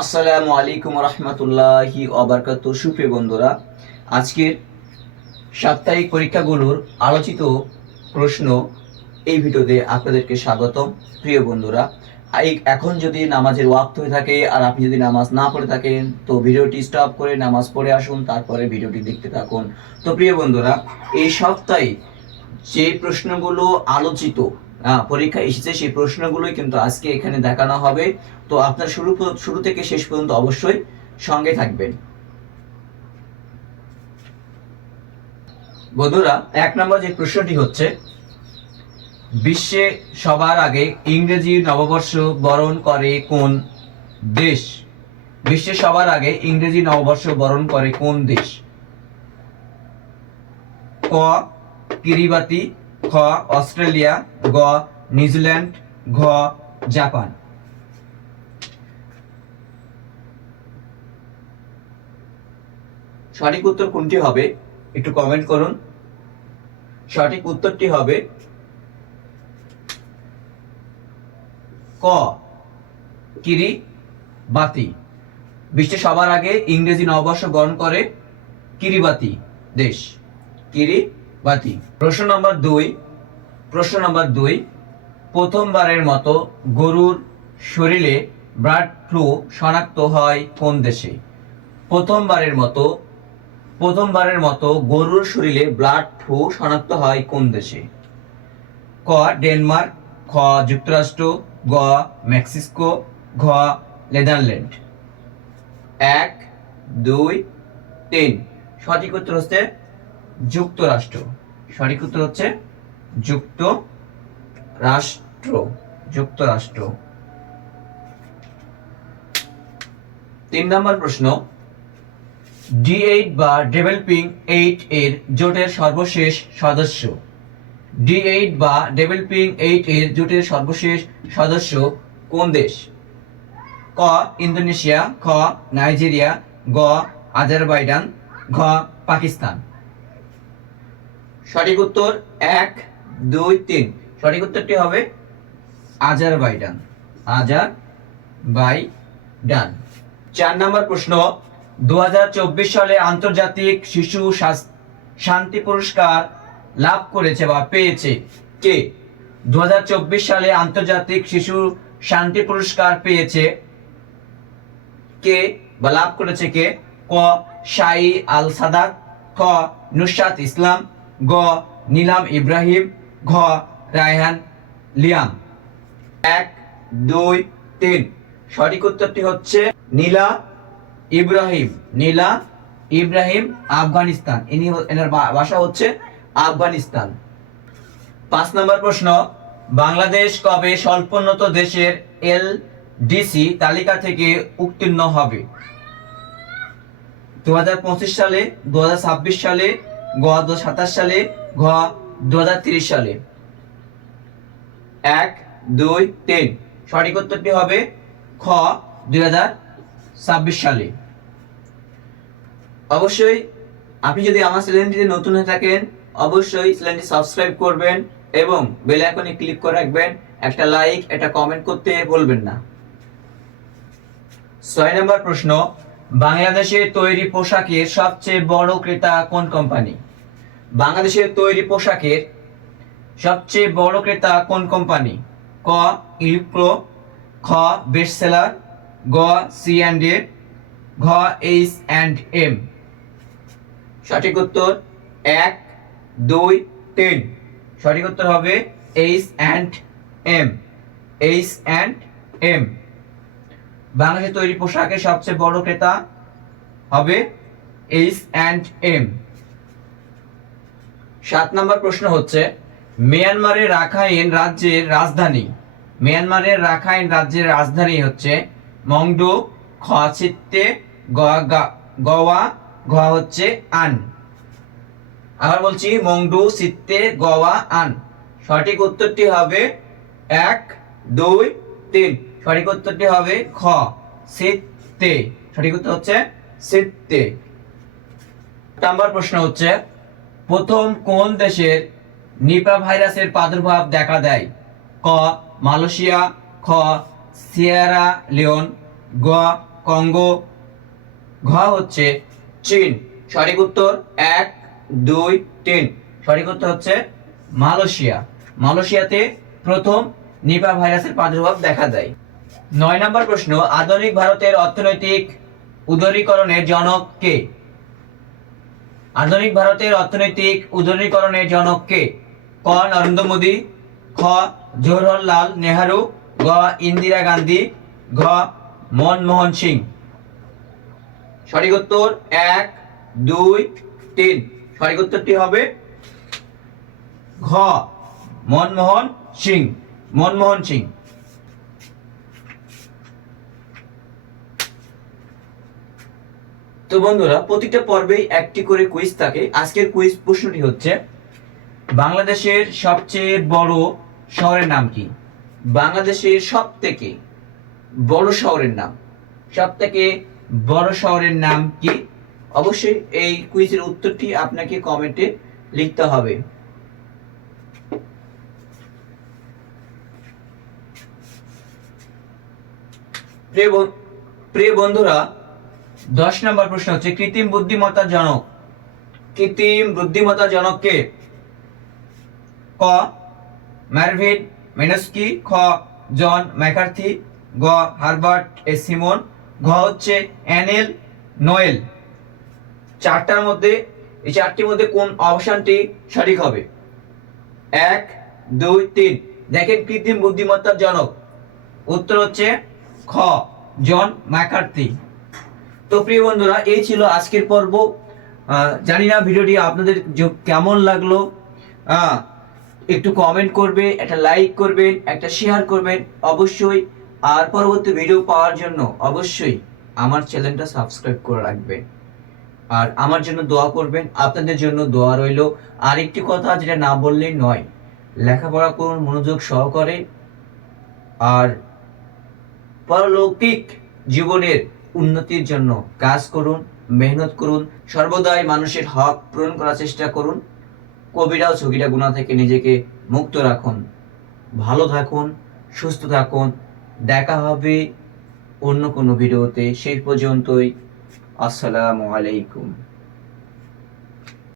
আসসালামু আলাইকুম রহমতুল্লাহি অবরকাত সুপ্রিয় বন্ধুরা, আজকের সাপ্তাহিক পরীক্ষাগুলোর আলোচিত প্রশ্ন এই ভিডিওতে আপনাদেরকে স্বাগতম। প্রিয় বন্ধুরা এখন যদি নামাজের ওয়াক্ত হয়ে থাকে আর আপনি যদি নামাজ না পড়ে থাকেন, তো ভিডিওটি স্টপ করে নামাজ পড়ে আসুন, তারপরে ভিডিওটি দেখতে থাকুন। তো প্রিয় বন্ধুরা, এই সপ্তাহে যে প্রশ্নগুলো আলোচিত পরীক্ষা এসেছে, সেই প্রশ্নগুলোই কিন্তু আজকে এখানে দেখানো হবে। তো আপনার শুরু শুরু থেকে শেষ পর্যন্ত অবশ্যই সঙ্গে থাকবেন। বন্ধুরা, এক নম্বর যে প্রশ্নটি হচ্ছে, বিশ্বে সবার আগে ইংরেজি নববর্ষ বরণ করে কোন দেশ? বিশ্বে সবার আগে ইংরেজি নববর্ষ বরণ করে কোন দেশ? ক, কিরিবাতি খ, অস্ট্রেলিয়া, গ, নিউজিল্যান্ড, ঘ, জাপান। সঠিক উত্তর কোনটি হবে? একটু কমেন্ট করুন। সঠিক উত্তরটি হবে ক, কিরি, বাতি। বিশ্বে সবার আগে ইংরেজি নববর্ষ গ্রহণ করে কিরিবাতি দেশ। কিরিবাতি প্রশ্ন নম্বর দুই, প্রশ্ন নম্বর দুই, প্রথমবারের মতো গরুর শরীরে বার্ড ফ্লু শনাক্ত হয় কোন দেশে? প্রথমবারের মতো প্রথমবারের মতো গরুর শরীরে ব্লাড ফ্লু শনাক্ত হয় কোন দেশে? ক, ডেনমার্ক, খ, যুক্তরাষ্ট্র, গ, মেক্সিকো, ঘ, নেদারল্যান্ড। এক, দুই, তিন। সঠিক উত্তর হচ্ছে যুক্তরাষ্ট্র। সঠিক উত্তর হচ্ছে যুক্ত রাষ্ট্র যুক্তরাষ্ট্র। তিন নম্বর প্রশ্ন। ডি এইট বা ডেভেলপিং এইট এর জোটের সর্বশেষ সদস্য। ডি এইট বা ডেভেলপিং এইট এর জোটের সর্বশেষ সদস্য কোন দেশ? ক, ইন্দোনেশিয়া, খ, নাইজেরিয়া, গ আজারবাইডান ঘ, পাকিস্তান। সঠিক উত্তর এক, দুই, তিন। সঠিক উত্তরটি হবে আজারবাইডান আজার বাই ডান চার নম্বর প্রশ্ন দু সালে আন্তর্জাতিক শিশু শান্তি পুরস্কার লাভ করেছে বা পেয়েছে কে? দু হাজার চব্বিশ সালে আন্তর্জাতিক শিশু শান্তি পুরস্কার পেয়েছে কে বা লাভ করেছে কে? ক শাই আল সাদাত, খ, নুসরাত ইসলাম গ, নিলাম ইব্রাহিম, ঘ, রায়হান, লিয়াম। এক, দুই, তিন। সঠিক উত্তরটি হচ্ছে নীলা ইব্রাহিম। নীলা ইব্রাহিম, আফগানিস্তান। ইনি এনার ভাষা হচ্ছে আফগানিস্তান। পাঁচ নম্বর প্রশ্ন, বাংলাদেশ কবে স্বল্পোন্নত দেশের এল ডিসি তালিকা থেকে উত্তীর্ণ হবে? দু হাজার পঁচিশ সালে দু হাজার ছাব্বিশ সালে গ দু সাতাশ সালে, ঘ দু সালে। এক, দুই, তিন। সঠিক উত্তরটি হবে? খ দুই সালে। অবশ্যই আপনি যদি আমার চ্যানেলটিতে নতুন হয়ে থাকেন, অবশ্যই চ্যানেলটি সাবস্ক্রাইব করবেন এবং বেল আইকনে ক্লিক করে রাখবেন। একটা লাইক, একটা কমেন্ট করতে বলবেন না। ছয় নম্বর প্রশ্ন বাংলাদেশের তৈরি পোশাকের সবচেয়ে বড় ক্রেতা কোন কোম্পানি? বাংলাদেশের তৈরি পোশাকের সবচেয়ে বড় ক্রেতা কোন কোম্পানি? ক ইউক্রো খ, বেস্টসেলার, গ, সি অ্যান্ড এ, ঘ, এইচ অ্যান্ড এম। সঠিক উত্তর এক, দুই, তিন। সঠিক উত্তর হবে H and M. H and M. বাংলাদেশে তৈরি পোশাকের সবচেয়ে বড় ক্রেতা হবে এইচ অ্যান্ড এম সাত নম্বর প্রশ্ন হচ্ছে, মিয়ানমারের রাখাইন রাজ্যের রাজধানী। মিয়ানমারের রাখাইন রাজ্যের রাজধানী হচ্ছে মংডু খ চিত্তে গওয়া ঘ হচ্ছে আন। আবার বলছি, মংডু সিত্তে গোয়া, আন। সঠিক উত্তরটি হবে এক, দুই, তিন। সঠিক উত্তরটি হবে খ, সিত্তে। সঠিক উত্তর হচ্ছে সিত্তে। নাম্বার প্রশ্ন হচ্ছে, প্রথম কোন দেশের নিপা ভাইরাসের প্রাদুর্ভাব দেখা দেয়? ক, মালয়েশিয়া, খ, সিয়েরা লিওন, গ, কঙ্গো, ঘ হচ্ছে চীন। সঠিক উত্তর এক, দুই, তিন। সঠিক উত্তর হচ্ছে মালয়েশিয়া। মালয়েশিয়াতে প্রথম নিপা ভাইরাসের প্রাদুর্ভাব দেখা দেয়। নয় নম্বর প্রশ্ন, আধুনিক ভারতের অর্থনৈতিক উদারীকরণের জনক কে? আধুনিক ভারতের অর্থনৈতিক উদারীকরণের জনক কে? ক, নরেন্দ্র মোদী, খ, জওহরলাল নেহারু, গ, ইন্দিরা গান্ধী, ঘ, মনমোহন সিং। সঠিক উত্তর এক, দুই, তিন। সঠিক উত্তরটি হবে ঘ, মনমোহন সিং। মনমোহন সিং। তো বন্ধুরা, প্রতিটা পর্বেই একটি করে কুইজ থাকে। আজকের কুইজ প্রশ্নটি হচ্ছে, বাংলাদেশের সবচেয়ে বড় শহরের নাম কি? বাংলাদেশের সব থেকে বড় শহরের নাম। সব থেকে বড় শহরের নাম কি? অবশ্যই এই কুইজের উত্তরটি আপনাকে কমেন্টে লিখতে হবে। প্রিয় প্রিয় বন্ধুরা দশ নম্বর প্রশ্ন হচ্ছে, কৃত্রিম বুদ্ধিমত্তার জনক। কৃত্রিম বুদ্ধিমত্তার জনক কে? ক, ম্যারভিন, মেনস্কি, খ, জন ম্যাকার্থি, গ, হারবার্ট এ সিমন, ঘ হচ্ছে অ্যানেল নোয়েল। চারটার মধ্যে, এই চারটির মধ্যে কোন অপশনটি সঠিক হবে? এক, দুই, তিন। দেখেন, কৃত্রিম বুদ্ধিমত্তার জনক। উত্তর হচ্ছে খ, জন ম্যাকার্থি। তো প্রিয় বন্ধুরা, এই ছিল আজকের পর্ব। জানি না ভিডিওটি আপনাদের কেমন লাগল। একটু কমেন্ট করবে একটা লাইক করবেন, একটা শেয়ার করবেন, অবশ্যই। আর পরবর্তী ভিডিও পাওয়ার জন্য অবশ্যই আমার চ্যানেলটা সাবস্ক্রাইব করে রাখবেন। আর আমার জন্য দোয়া করবেন, আপনাদের জন্য দোয়া রইল। আর একটি কথা যেটা না বললেই নয়, লেখাপড়া করুন, মনোযোগ সহকারে। আর পরলৌকিক জীবনের উন্নতির জন্য কাজ করুন, মেহনত করুন, সর্বদাই মানুষের হক পূরণ করার চেষ্টা করুন। কবিরাও ছবিটা গুণা থেকে নিজেকে মুক্ত রাখুন। ভালো থাকুন, সুস্থ থাকুন। দেখা হবে অন্য কোনো ভিডিওতে। সেই পর্যন্তই। আসসালামু আলাইকুম।